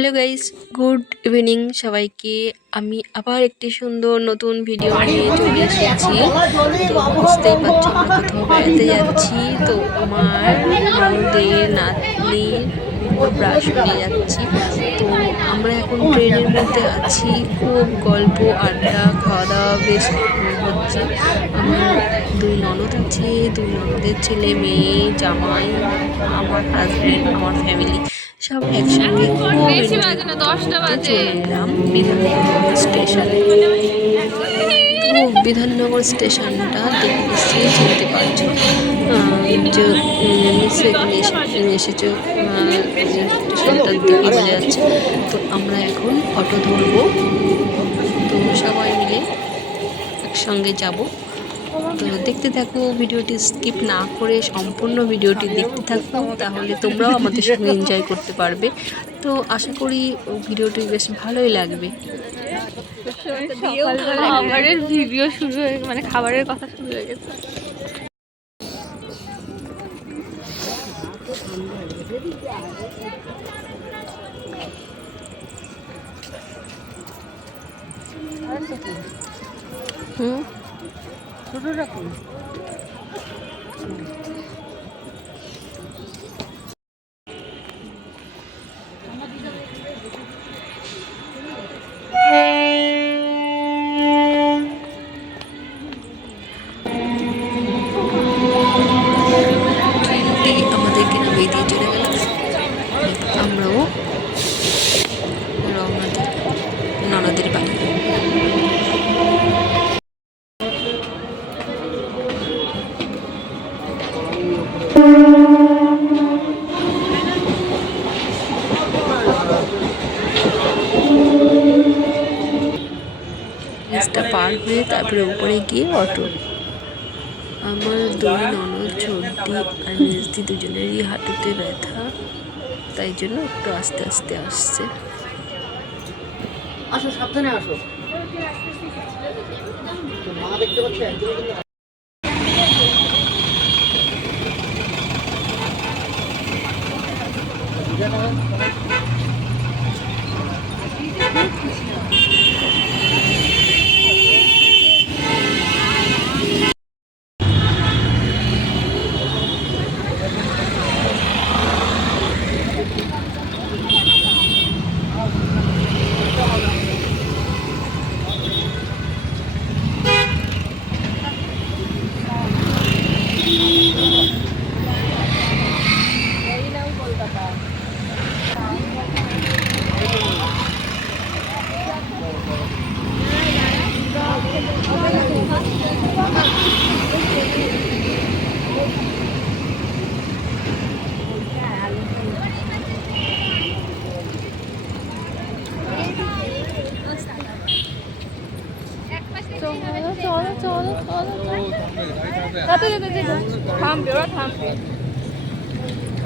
Hello guys good evening সবাইকে। আমি আবার একটি সুন্দর নতুন ভিডিও নিয়ে চলে এসেছি। বুঝতেই পারছ আমরা কোথাও বেড়াতে যাচ্ছি। তো আমার ননদের নাতনির ব্রাশ নিয়ে যাচ্ছি। তো আমরা এখন ট্রেনের মধ্যে আছি। খুব গল্প, আড্ডা খাওয়া দাওয়া বেশ হচ্ছে। আমার দুই ননদ আছে, দুই ননদের ছেলে, মেয়ে, জামাই, আমার হাজব্যান্ড আমার ফ্যামিলি সব না দশটা বাজে। এলাম বিধাননগর স্টেশনে। বিধাননগর স্টেশনটা দেখে নিশ্চয়ই চিনতে পারছ যে এসেছ আহ, স্টেশনটা দেখে বোঝা যাচ্ছে। তো আমরা এখন অটো ধরবো। তো সবাই মিলে একসঙ্গে যাব। তো দেখতে থাকো ভিডিওটি স্কিপ না করে সম্পূর্ণ ভিডিওটি দেখতে থাকো তাহলে তোমরাও আমাদের সঙ্গে এনজয় করতে পারবে। তো আশা করি ভিডিওটি বেশ ভালোই লাগবে। খাবারের ভিডিও শুরু হয়ে মানে খাবারের কথা শুরু হয়ে গেছে। হুম ট্রেনটি রাস্তা পার হয়ে তারপরে উপরে গিয়ে অটো আমার দুই ননদ সর্দি আর মেজদি দুজনেরই হাঁটুতে ব্যথা তাই জন্য একটু আস্তে আস্তে আসছে আসো সাবধানে আসো মা দেখতে পাচ্ছি একদমই কিন্তু চলো চলো চলো চলো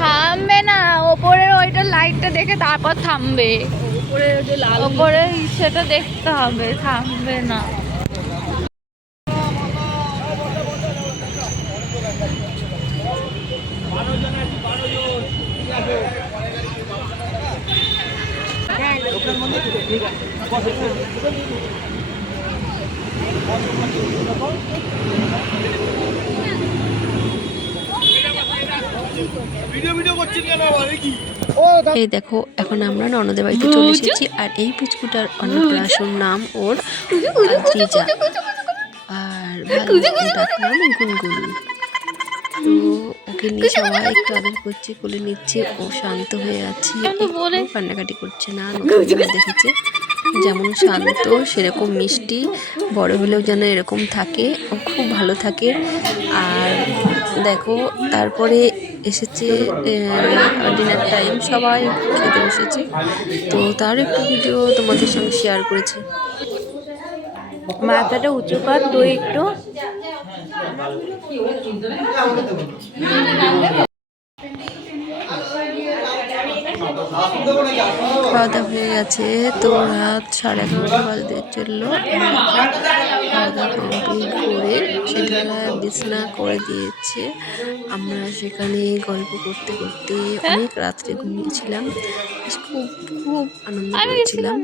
থামবে না ওপরের ওইটা লাইটটা দেখে তারপর থামবে। উপরে ওপরে সেটা দেখতে হবে থামবে না। এই দেখো এখন আমরা ননদের বাড়িতে চলে এসেছি আর এই পুচকুটার অন্নপ্রাশন নাম ওর আর নাম গুনগুন। তো ওকে নিয়ে সবাই একটু আদর করছে কোলে নিচ্ছে ও শান্ত হয়ে আছে কান্নাকাটি করছে না দেখেছে যেমন শান্ত সেরকম মিষ্টি বড় হলেও যেন এরকম থাকে ও খুব ভালো থাকে আর দেখো, তারপরে এসেছে ডিনার টাইম সবাই খেতে বসেছে। তো তার একটু ভিডিও তোমাদের সঙ্গে শেয়ার করেছি। মাথাটা উঁচু কর, তুই একটু। খাওয়া দাওয়া হয়ে গেছে তো রাত সাড়ে এগারোটা বাজতে চলল। খাওয়া দাওয়া কমপ্লিট করে সেখানে বিছনা করে দিয়েছে। আমরা সেখানে গল্প করতে করতে অনেক রাত্রে ঘুমিয়েছিলাম। খুব খুব আনন্দ করেছিলাম।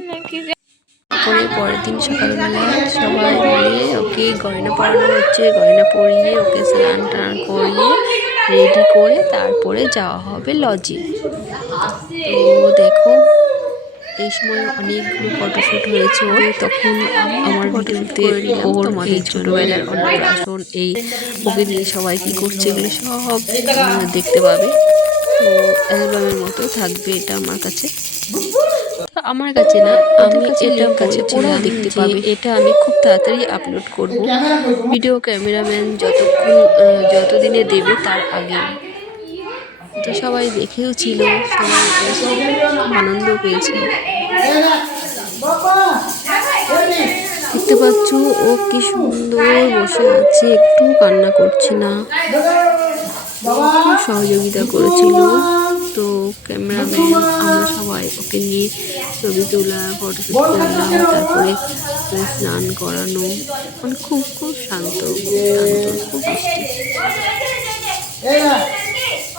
পরে পরের দিন সকালবেলা সবাই মিলে ওকে গয়না পরানো হচ্ছে। গয়না পরিয়ে ওকে স্নান টান করিয়ে রেডি করে তারপরে যাওয়া হবে লজে তো দেখো এই সময় অনেকগুলো ফটোশ্যুট হয়েছে তখন আমার ভিডিওতে ওর এই ছোটোবেলার অনেক আসন এই ওকে নিয়ে সবাই কী করছে এগুলো সব দেখতে পাবে। তো অ্যালবামের মতো থাকবে এটা আমার কাছে। আমার কাছে না আমি এটা কাছে ওরা দেখতে পাবে। এটা আমি খুব তাড়াতাড়ি আপলোড করব। ভিডিও ক্যামেরাম্যান যতক্ষণ যতদিনে দেবে তার আগে। তো সবাই দেখেও ছিল, সবাই আনন্দ পেয়েছে দেখতে পাচ্ছ, ও কি সুন্দর বসে আছে একটু কান্না করছে না। সহযোগিতা করেছিল। তো ক্যামেরাম্যান, আমরা সবাই ওকে নিয়ে ছবি তোলা ফটোশ্যুট করলাম, তারপরে স্নান করানো। মানে খুব খুব শান্ত শান্ত, খুব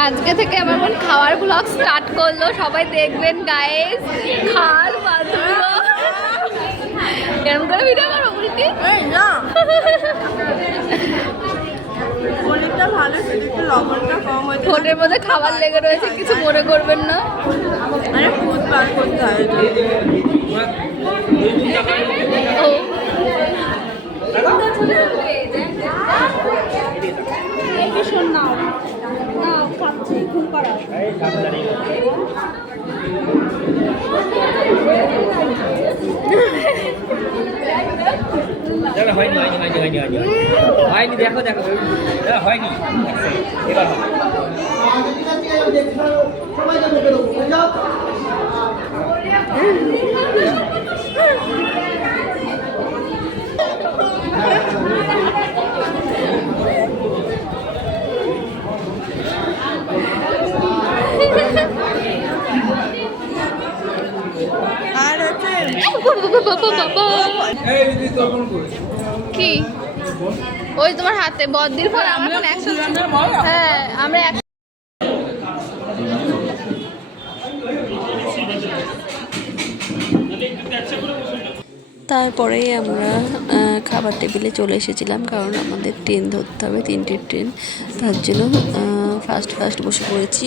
আজকে থেকে আমার বোন খাওয়ার ব্লগ স্টার্ট করল। সবাই দেখবেন বাথরুম এরকম করে ভিডিও ভালো সেটা একটু লবণটা কম হয়েছে ফোনের মধ্যে খাবার লেগে রয়েছে কিছু মনে করবেন না? আরে ফুড বার করতে হয় হয়নি হয়নি হয়নি হয়নি হয়নি হয়নি। হয়নি দেখো দেখো হয়নি এবার হবে। সবাই যাবে বেরোবো যাও আর হচ্ছে কি? ওই তোমার হাতে বদ্দির ফল আমরা একসাথে হ্যাঁ আমরা এক- তারপরে আমরা খাবার টেবিলে চলে এসেছিলাম কারণ আমাদের ট্রেন ধরতে হবে তিনটে ট্রেন। তার জন্য ফার্স্ট ফার্স্ট বসে পড়েছি।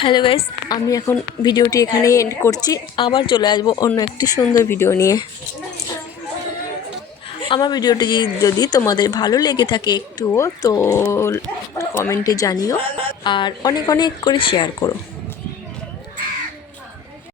হ্যালো গাইস, আমি এখন ভিডিওটি এখানে এন্ড করছি। আবার চলে আসব অন্য একটি সুন্দর ভিডিও নিয়ে। আমার ভিডিওটি যদি- তোমাদের ভালো লেগে থাকে একটুও, তো কমেন্টে জানিও। আর অনেক অনেক করে শেয়ার করো।